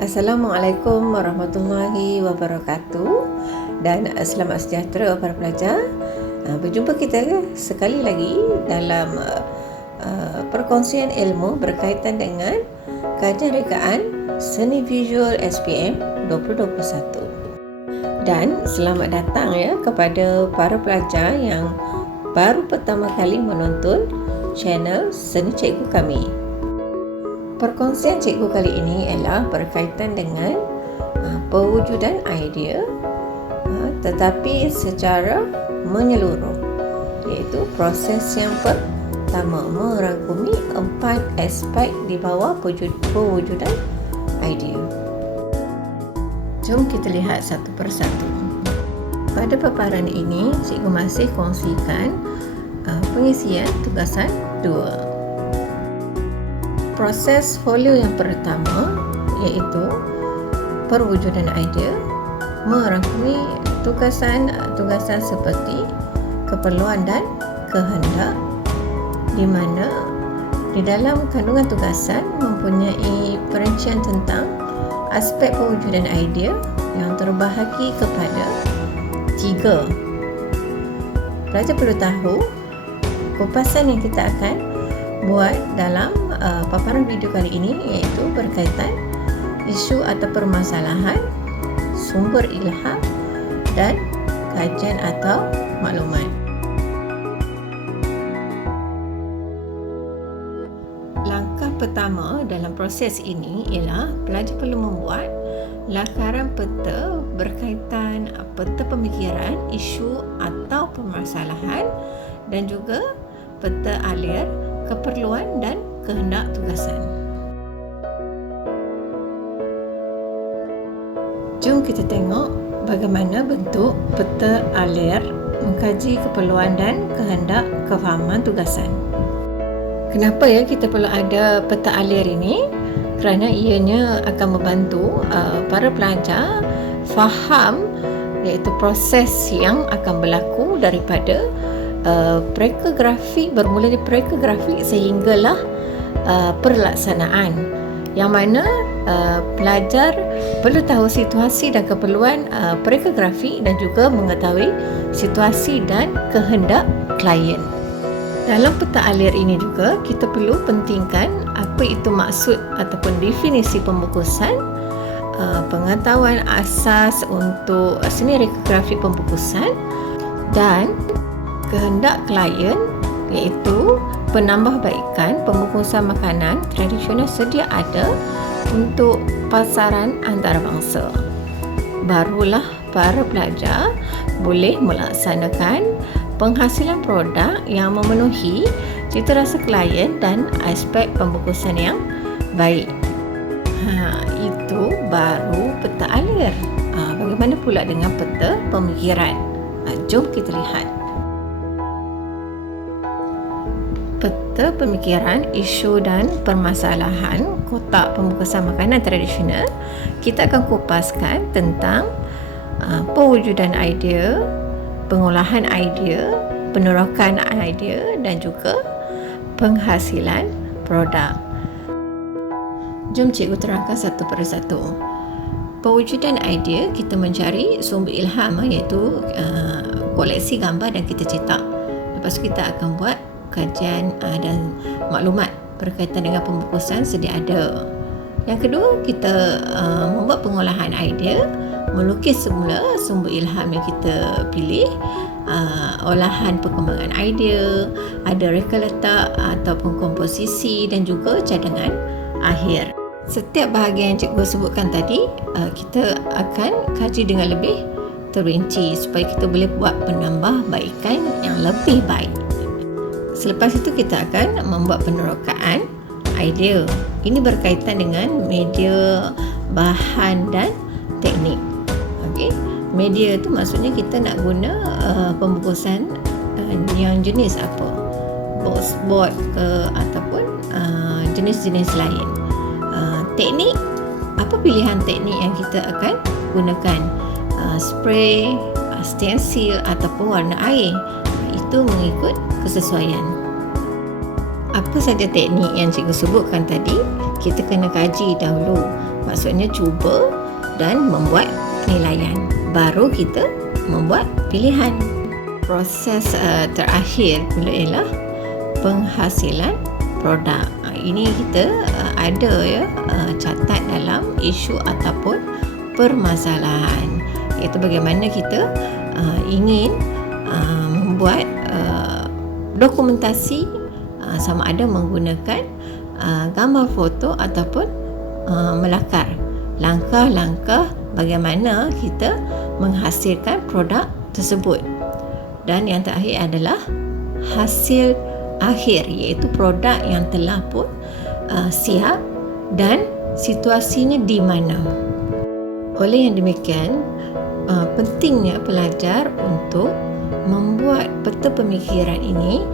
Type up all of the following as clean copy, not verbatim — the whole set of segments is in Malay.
Assalamualaikum warahmatullahi wabarakatuh dan selamat sejahtera para pelajar. Berjumpa kita sekali lagi dalam perkongsian ilmu berkaitan dengan kajian rekaan Seni Visual SPM 2021. Dan selamat datang ya kepada para pelajar yang baru pertama kali menonton channel Seni Cikgu kami. Perkongsian cikgu kali ini ialah berkaitan dengan pewujudan idea tetapi secara menyeluruh, iaitu proses yang pertama merangkumi 4 aspek di bawah pewujudan idea. Jom kita lihat satu persatu. Pada paparan ini, cikgu masih kongsikan pengisian tugasan 2. Proses folio yang pertama iaitu perwujudan idea merangkumi tugasan seperti keperluan dan kehendak, di mana di dalam kandungan tugasan mempunyai perincian tentang aspek pewujudan idea yang terbahagi kepada 3. Pelajar perlu tahu kupasan yang kita akan buat dalam paparan video kali ini iaitu berkaitan isu atau permasalahan, sumber ilham dan kajian atau maklumat. Langkah pertama dalam proses ini ialah pelajar perlu membuat lakaran peta berkaitan peta pemikiran, isu atau permasalahan dan juga peta alir keperluan dan kehendak tugasan. Jom kita tengok bagaimana bentuk peta alir mengkaji keperluan dan kehendak kefahaman tugasan. Kenapa ya kita perlu ada peta alir ini? Kerana ianya akan membantu para pelajar faham iaitu proses yang akan berlaku daripada pereka grafik, bermula dari pereka grafik sehinggalah perlaksanaan, yang mana pelajar perlu tahu situasi dan keperluan pereka grafik dan juga mengetahui situasi dan kehendak klien. Dalam peta alir ini juga kita perlu pentingkan apa itu maksud ataupun definisi pembungkusan, pengetahuan asas untuk seni reka grafik pembungkusan dan kehendak klien, iaitu penambahbaikan pembungkusan makanan tradisional sedia ada untuk pasaran antarabangsa. Barulah para pelajar boleh melaksanakan penghasilan produk yang memenuhi citarasa klien dan aspek pembungkusan yang baik. Itu baru peta alir. Bagaimana pula dengan peta pemikiran? Jom kita lihat. Peta pemikiran, isu dan permasalahan kotak pembungkusan makanan tradisional, kita akan kupaskan tentang pewujudan idea, pengolahan idea, penerokan idea dan juga penghasilan produk. Jom cikgu terangkan satu persatu. Pewujudan idea, kita mencari sumber ilham iaitu koleksi gambar dan kita cetak. Lepas tu kita akan buat kajian dan maklumat berkaitan dengan pembungkusan sedia ada. Yang kedua, kita membuat pengolahan idea, melukis semula sumber ilham yang kita pilih, olahan perkembangan idea, ada reka letak ataupun komposisi dan juga cadangan akhir. Setiap bahagian yang cikgu sebutkan tadi, kita akan kaji dengan lebih terperinci supaya kita boleh buat penambahbaikan yang lebih baik. Selepas itu kita akan membuat penerokaan idea. Ini berkaitan dengan media, bahan dan teknik. Okey, media itu maksudnya kita nak guna pembungkusan yang jenis apa? Board ke ataupun jenis-jenis lain. Teknik, apa pilihan teknik yang kita akan gunakan? Spray, stencil ataupun warna air. Itu mengikut kesesuaian. Apa saja teknik yang cikgu sebutkan tadi kita kena kaji dahulu. Maksudnya cuba dan membuat penilaian. Baru kita membuat pilihan. Proses terakhir pula ialah penghasilan produk. Ini kita ada ya catat dalam isu ataupun permasalahan, iaitu bagaimana kita ingin membuat dokumentasi sama ada menggunakan gambar foto ataupun melakar. Langkah-langkah bagaimana kita menghasilkan produk tersebut. Dan yang terakhir adalah hasil akhir, iaitu produk yang telah pun siap dan situasinya di mana. Oleh yang demikian, pentingnya pelajar untuk membuat peta pemikiran ini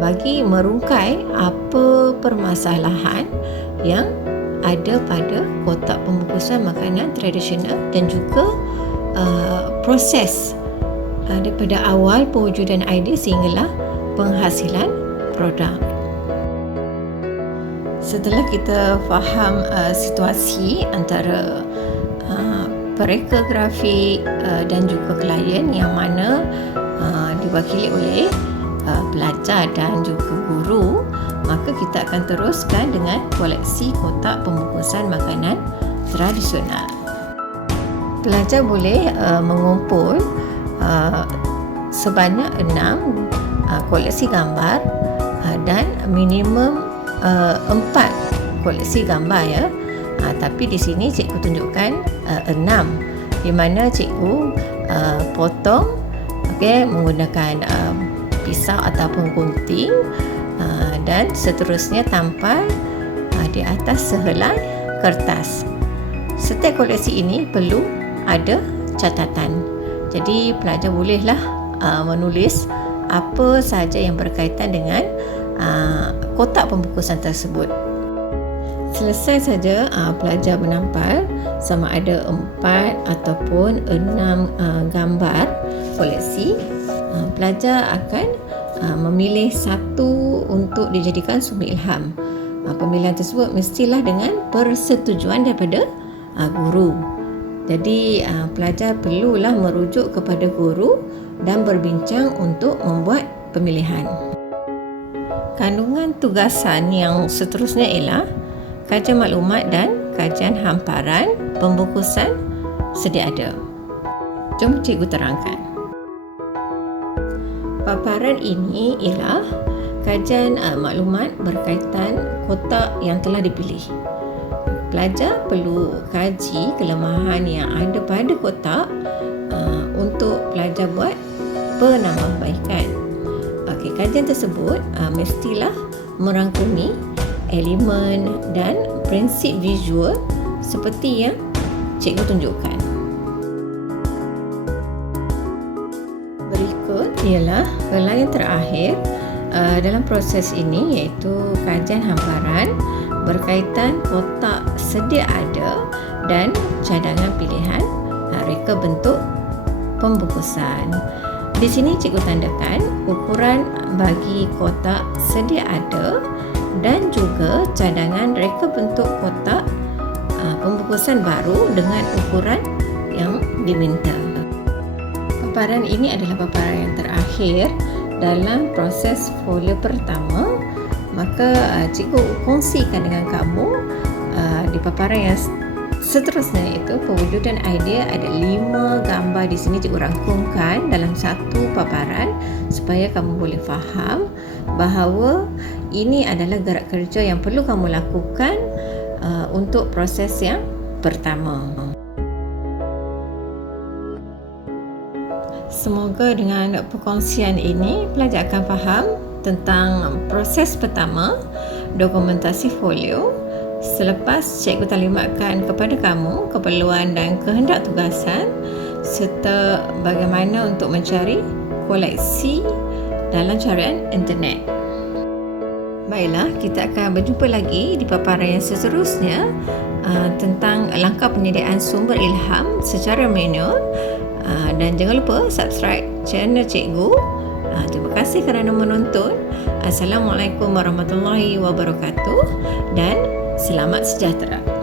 bagi merungkai apa permasalahan yang ada pada kotak pembungkusan makanan tradisional dan juga proses daripada awal pewujudan idea sehinggalah penghasilan produk. Setelah kita faham situasi antara pereka grafik dan juga klien yang mana diwakili oleh pelajar dan juga guru, maka kita akan teruskan dengan koleksi kotak pembungkusan makanan tradisional. Pelajar boleh mengumpul sebanyak 6 koleksi gambar dan minimum 4 koleksi gambar ya. Tapi di sini cikgu tunjukkan 6, di mana cikgu potong menggunakan pisau ataupun gunting dan seterusnya tampal di atas sehelai kertas. Setiap koleksi ini perlu ada catatan. Jadi pelajar bolehlah menulis apa sahaja yang berkaitan dengan kotak pembungkusan tersebut. Selesai saja pelajar menampal sama ada 4 ataupun 6 gambar koleksi, pelajar akan memilih satu untuk dijadikan sumber ilham. Pemilihan tersebut mestilah dengan persetujuan daripada guru. Jadi pelajar perlulah merujuk kepada guru dan berbincang untuk membuat pemilihan. Kandungan tugasan yang seterusnya ialah kajian maklumat dan kajian hamparan pembungkusan sedia ada. Jom cikgu terangkan. Paparan ini ialah kajian maklumat berkaitan kotak yang telah dipilih. Pelajar perlu kaji kelemahan yang ada pada kotak untuk pelajar buat penambahbaikan. Kajian tersebut mestilah merangkumi elemen dan prinsip visual seperti yang cikgu tunjukkan. Berikut ialah helai terakhir dalam proses ini, iaitu kajian hamparan berkaitan kotak sedia ada dan cadangan pilihan reka bentuk pembungkusan. Di sini cikgu tandakan ukuran bagi kotak sedia ada dan juga cadangan reka bentuk kotak pembungkusan baru dengan ukuran yang diminta. Paparan ini adalah paparan yang terakhir dalam proses folio pertama. Maka cikgu kongsikan dengan kamu di paparan yang seterusnya, iaitu pewujudan idea. Ada 5 gambar di sini cikgu rangkumkan dalam satu paparan supaya kamu boleh faham bahawa ini adalah gerak kerja yang perlu kamu lakukan untuk proses yang pertama. Semoga dengan perkongsian ini pelajar akan faham tentang proses pertama dokumentasi folio. Selepas cikgu taklimatkan kepada kamu keperluan dan kehendak tugasan serta bagaimana untuk mencari koleksi dalam carian internet. Baiklah, kita akan berjumpa lagi di paparan yang seterusnya tentang langkah penyediaan sumber ilham secara manual. Dan jangan lupa subscribe channel cikgu. Terima kasih kerana menonton. Assalamualaikum warahmatullahi wabarakatuh dan Selamat sejahtera.